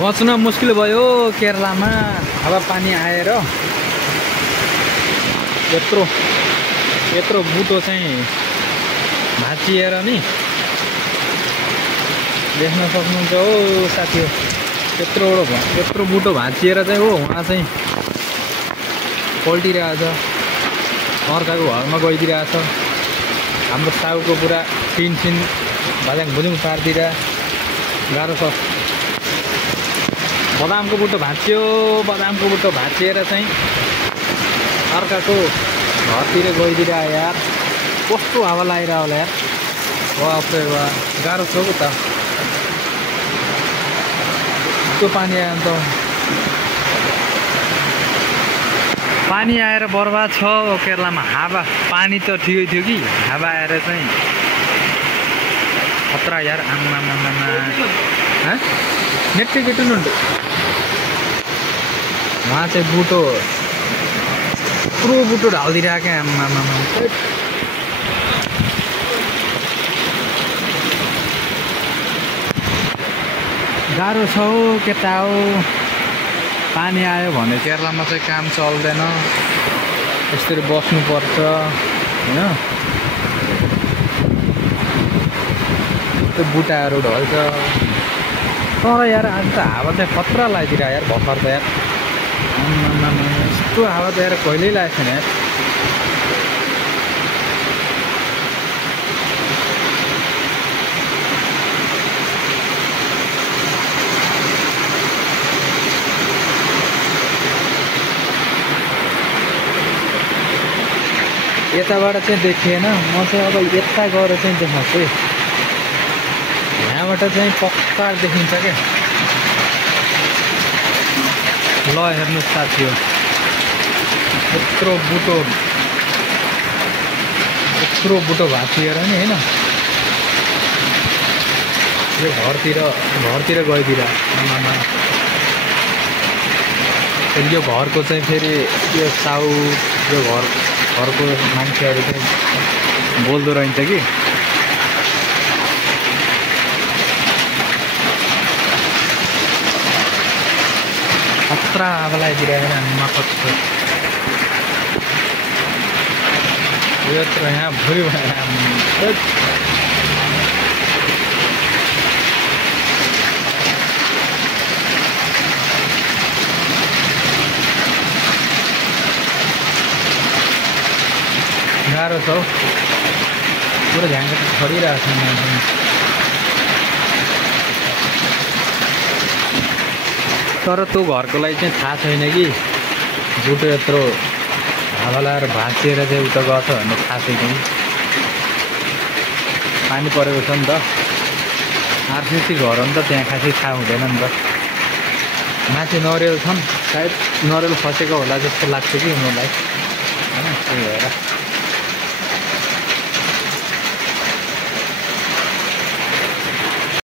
बच्न मुस्किल भयो केरलामा हावापानी आएर यत्रो यत्रो बुटो चाहिँ भाँचिएर नि देख्न सक्नुहुन्छ हो साथी हो यत्रो बुटो भाँचिएर चाहिँ हो उहाँ चाहिँ पल्टिरहेछ अर्काको घरमा गइदिरहेछ हाम्रो साउको पुरा टिन भाज्याङ भुजुङ पारिदिएर गाह्रो छ बदामको बुटो भाँचिएर चाहिँ अर्काको घरतिर गइदिएर यार कस्तो हावा लागिरह होला यार बाफ्रे बा गाह्रो छ त त्यो पानी आयो अन्त पानी आएर बर्बाद छ केरलामा हावा पानी त ठिकै थियो कि हावा आएर चाहिँ खतरा यार आम्मा नेट्टी किट्नुंटु वहाँ चाहिँ बुटो पुरो बुटो ढालिदिरहेको क्या आम्मा गाह्रो छ हौ केटा हो पानी आयो भने केरलामा चाहिँ काम चल्दैन यसरी बस्नुपर्छ हैन त्यो बुटाहरू ढल्छ तर यार आज त हावा चाहिँ खतरा लागिदिरा यार भर्खर त यार यस्तो हावा त यार कहिल्यै लागेको छैन यार यताबाट चाहिँ देखिएन म चाहिँ अब यता गएर चाहिँ देखाउँछु यहाँबाट चाहिँ पक्का देखिन्छ क्या ल हेर्नुहोस् साथी हो यत्रो बुटो भाँचिएर नि हैन यो घरतिर गइदिएर यो घरको चाहिँ फेरि यो साउ यो घरको मान्छेहरू चाहिँ बोल्दो रहन्छ कि खतरा अब लगाइदिरहेको मकस्तो यत्रो यहाँ भुरी गाह्रो छ हौ पुरो झ्याङ्को छडिरहेको छ तर त्यो घरको लागि चाहिँ थाहा छैन कि बुटो यत्रो हावा लगाएर भाँचिएर चाहिँ उता गछ भन्ने थाहा छैन कि पानी परेको छ नि त आरसीसी घर हो नि त त्यहाँ खासै थाहा हुँदैन नि त माथि नरियल छन् सायद नरियल फसेको होला जस्तो लाग्छ कि मलाई हैन त्यही भएर